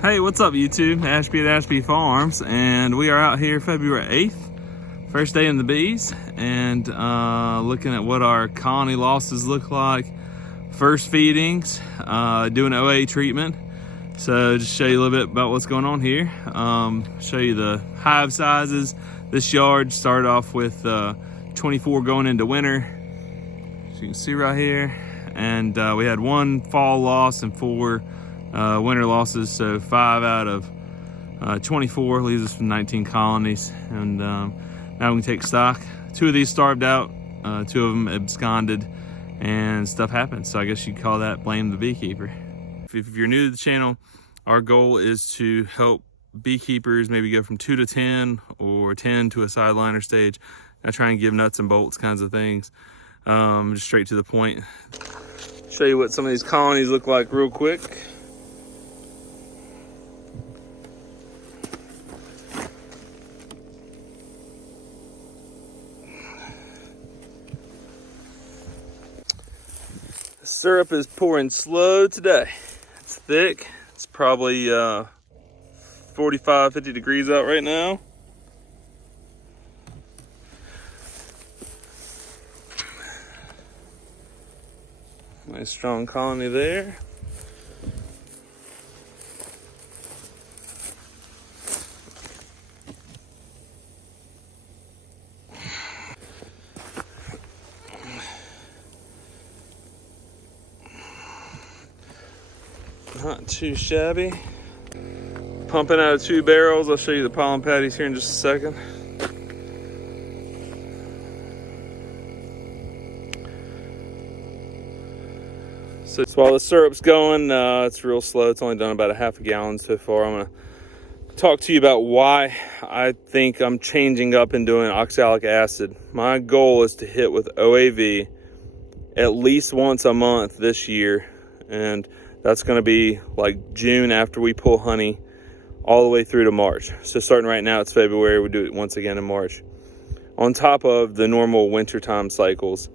Hey, what's up YouTube? Ashby at Ashby Farms, and we are out here February 8th, first day in the bees, and looking at what our colony losses look like, first feedings, doing OA treatment. So just show you a little bit about what's going on here. Show you the hive sizes. This yard started off with 24 going into winter, as you can see right here, and we had one fall loss and 4 winter losses, so 5 out of 24 leaves us with 19 colonies. And now we can take stock. 2 of these starved out, 2 of them absconded, and stuff happened. So I guess you'd call that blame the beekeeper. If you're new to the channel, our goal is to help beekeepers maybe go from 2 to 10 or 10 to a sideliner stage. I try and give nuts and bolts kinds of things, just straight to the point. Show you what some of these colonies look like real quick. Syrup is pouring slow today. It's thick. It's probably 45, 50 degrees out right now. Nice strong colony there. Not too shabby. Pumping out of 2 barrels. I'll show you the pollen patties here in just a second. So while the syrup's going, it's real slow. It's only done about a half a gallon so far. I'm gonna talk to you about why I think I'm changing up and doing oxalic acid. My goal is to hit with OAV at least once a month this year, and that's going to be like June after we pull honey all the way through to March. So starting right now, it's February, we do it once again in March. On top of the normal wintertime cycles,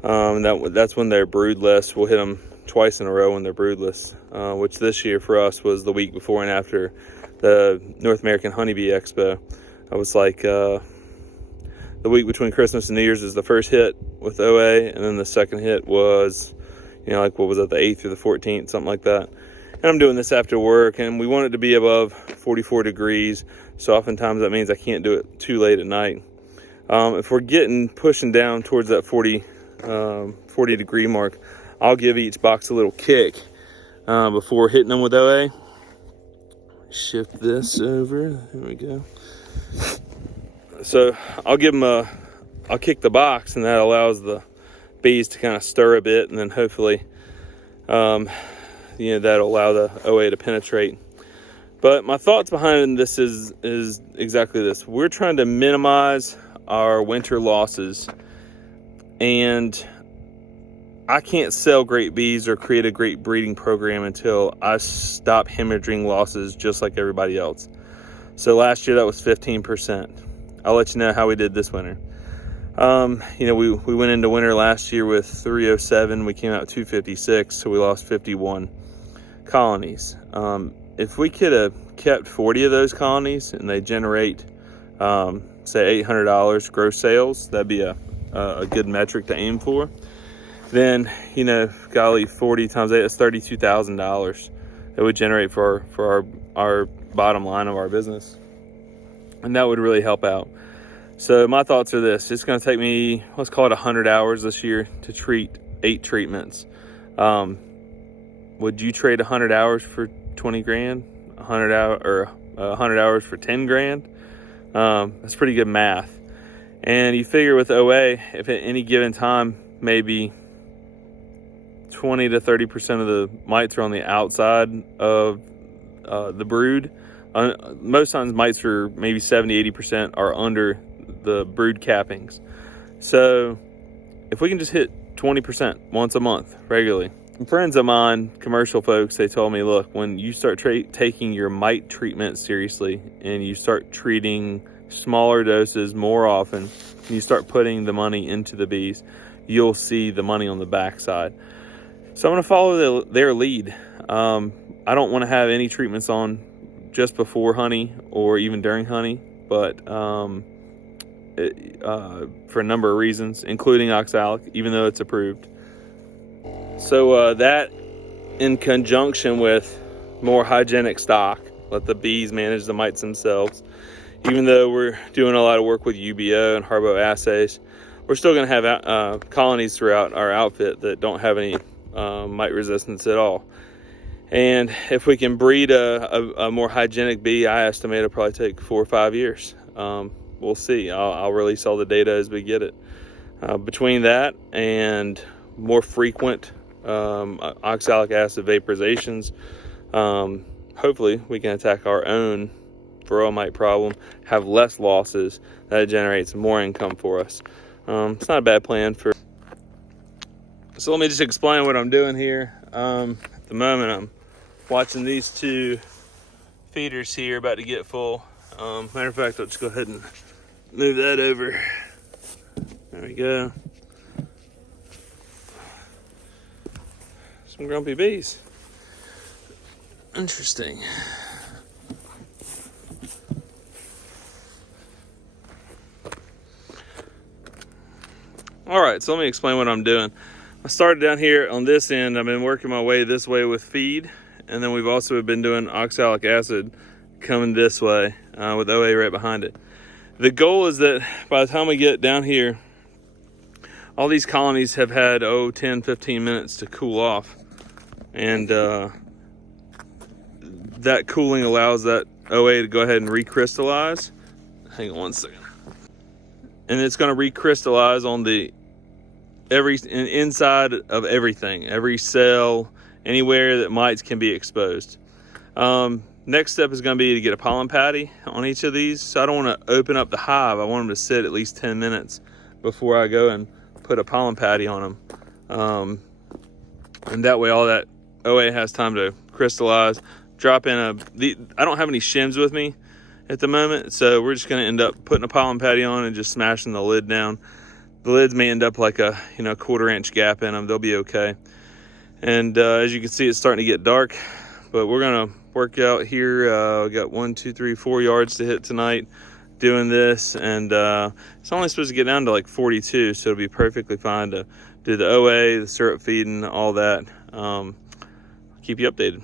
that's when they're broodless. We'll hit them twice in a row when they're broodless, which this year for us was the week before and after the North American Honeybee Expo. I was like, the week between Christmas and New Year's is the first hit with OA, and then the second hit was, like what was it, the 8th through the 14th, something like that. And I'm doing this after work, and we want it to be above 44 degrees. So oftentimes that means I can't do it too late at night. If we're pushing down towards that 40 degree mark, I'll give each box a little kick before hitting them with OA. Shift this over, there we go. So I'll give them I'll kick the box, and that allows the bees to kind of stir a bit, and then hopefully that'll allow the OA to penetrate. But my thoughts behind this is exactly this. We're trying to minimize our winter losses, and I can't sell great bees or create a great breeding program until I stop hemorrhaging losses just like everybody else. So last year that was 15%. I'll let you know how we did this winter. We went into winter last year with 307. We came out 256, so we lost 51 colonies. If we could have kept 40 of those colonies and they generate, say $800 gross sales, that'd be a good metric to aim for. Then, golly, 40 times 8, that's $32,000 it would generate for our bottom line of our business. And that would really help out. So my thoughts are this: it's going to take me, let's call it 100 hours this year to treat 8 treatments. Would you trade 100 hours for 20 grand? 100 hours for 10 grand? That's pretty good math. And you figure with OA, if at any given time, maybe 20 to 30% of the mites are on the outside of the brood. Most times mites are maybe 70-80% are under the brood cappings. So if we can just hit 20% once a month regularly. Friends of mine, commercial folks, they told me, look, when you start taking your mite treatment seriously and you start treating smaller doses more often, and you start putting the money into the bees, you'll see the money on the backside. So I'm going to follow their lead. I don't want to have any treatments on just before honey or even during honey, but for a number of reasons, including Oxalic, even though it's approved. So that in conjunction with more hygienic stock, let the bees manage the mites themselves. Even though we're doing a lot of work with UBO and Harbo assays, we're still going to have colonies throughout our outfit that don't have any mite resistance at all. And if we can breed a more hygienic bee, I estimate it'll probably take 4 or 5 years. We'll see. I'll release all the data as we get it. Between that and more frequent oxalic acid vaporizations, hopefully we can attack our own varroa mite problem, have less losses, that generates more income for us. It's not a bad plan for. So let me just explain what I'm doing here. At the moment I'm watching these 2 feeders here about to get full. Matter of fact, I'll just go ahead and move that over. There we go. Some grumpy bees. Interesting. All right, so let me explain what I'm doing. I started down here on this end. I've been working my way this way with feed, and then we've also been doing oxalic acid coming this way with OA right behind it. The goal is that by the time we get down here, all these colonies have had 10, 15 minutes to cool off, and that cooling allows that OA to go ahead and recrystallize. Hang on one second. And it's going to recrystallize on the inside of everything, every cell, anywhere that mites can be exposed. Next step is going to be to get a pollen patty on each of these. So I don't want to open up the hive. I want them to sit at least 10 minutes before I go and put a pollen patty on them. And that way all that OA has time to crystallize. Drop in I don't have any shims with me at the moment, so we're just going to end up putting a pollen patty on and just smashing the lid down. The lids may end up like a 1/4 inch gap in them. They'll be okay. And as you can see, it's starting to get dark, but we're going to work out here. We got 1, 2, 3, 4 yards to hit tonight doing this, and it's only supposed to get down to like 42, so it'll be perfectly fine to do the OA, the syrup feeding, all that. Keep you updated.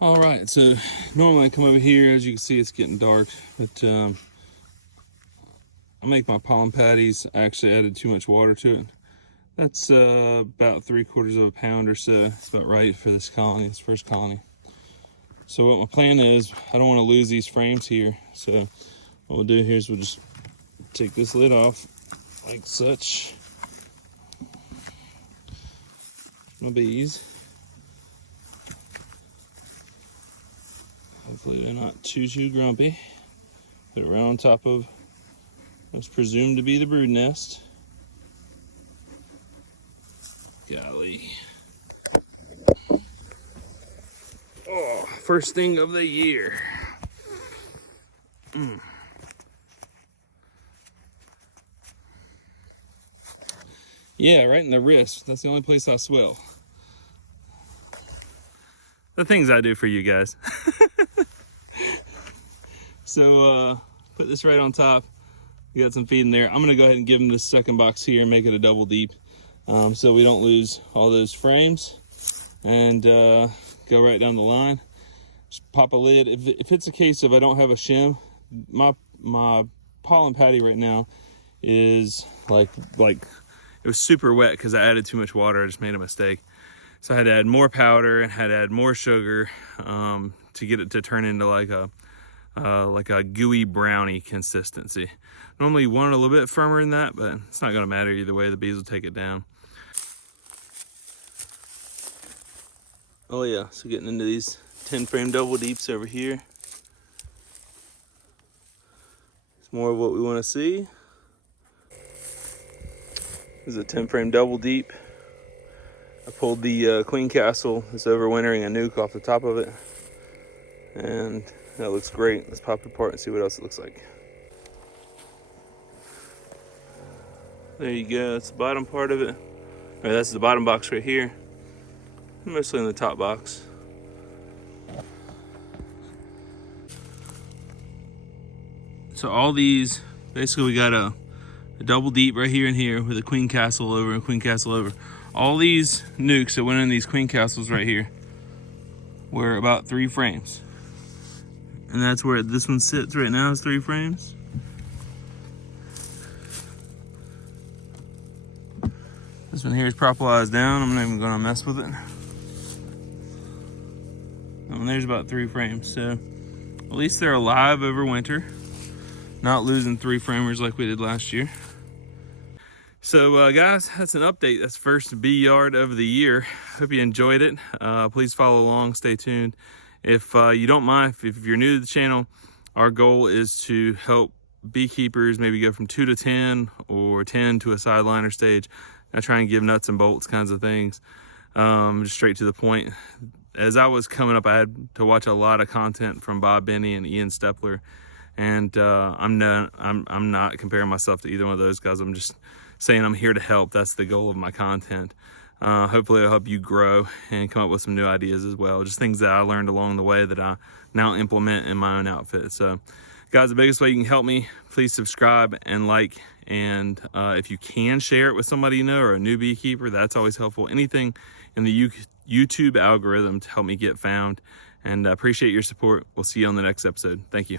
All right, so normally I come over here, as you can see it's getting dark, but I make my pollen patties. I actually added too much water to it. That's about 3/4 pound or so. It's about right for this colony, this first colony. So what my plan is, I don't want to lose these frames here. So what we'll do here is we'll just take this lid off like such. My bees. Hopefully they're not too grumpy. Put it right on top of what's presumed to be the brood nest. Golly. Oh, first thing of the year. Yeah, right in the wrist. That's the only place I swell. The things I do for you guys. So put this right on top. We got some feed in there. I'm gonna go ahead and give them this second box here and make it a double deep, so we don't lose all those frames. And go right down the line. Just pop a lid. If it's a case of I don't have a shim, my pollen patty right now is like it was super wet because I added too much water. I just made a mistake. So I had to add more powder and had to add more sugar to get it to turn into like a gooey brownie consistency. Normally you want it a little bit firmer than that, but it's not gonna matter either way. The bees will take it down. Oh yeah, so getting into these 10 frame double deeps over here. It's more of what we wanna see. This is a 10 frame double deep. I pulled the Queen Castle that's overwintering a nuke off the top of it, and that looks great. Let's pop it apart and see what else it looks like. There you go, that's the bottom part of it. All right, that's the bottom box right here. Mostly in the top box. So all these, basically we got a double deep right here and here with a queen castle over and queen castle over. All these nukes that went in these queen castles right here were about 3 frames. And that's where this one sits right now, is 3 frames. This one here is propolized down. I'm not even gonna mess with it. And there's about 3 frames. So at least they're alive over winter. Not losing 3 framers like we did last year. So guys, that's an update. That's first bee yard of the year. Hope you enjoyed it. Please follow along, stay tuned. If you don't mind, if you're new to the channel, our goal is to help beekeepers maybe go from 2 to 10 or 10 to a sideliner stage. I try and give nuts and bolts kinds of things, just straight to the point. As I was coming up, I had to watch a lot of content from Bob Benny and Ian Stepler, and I'm not comparing myself to either one of those guys. I'm just saying I'm here to help. That's the goal of my content. Hopefully it'll help you grow and come up with some new ideas as well. Just things that I learned along the way that I now implement in my own outfit. So guys, the biggest way you can help me, please subscribe and like, and if you can share it with somebody you know or a new beekeeper, that's always helpful. Anything in the YouTube algorithm to help me get found, and I appreciate your support. We'll see you on the next episode. Thank you.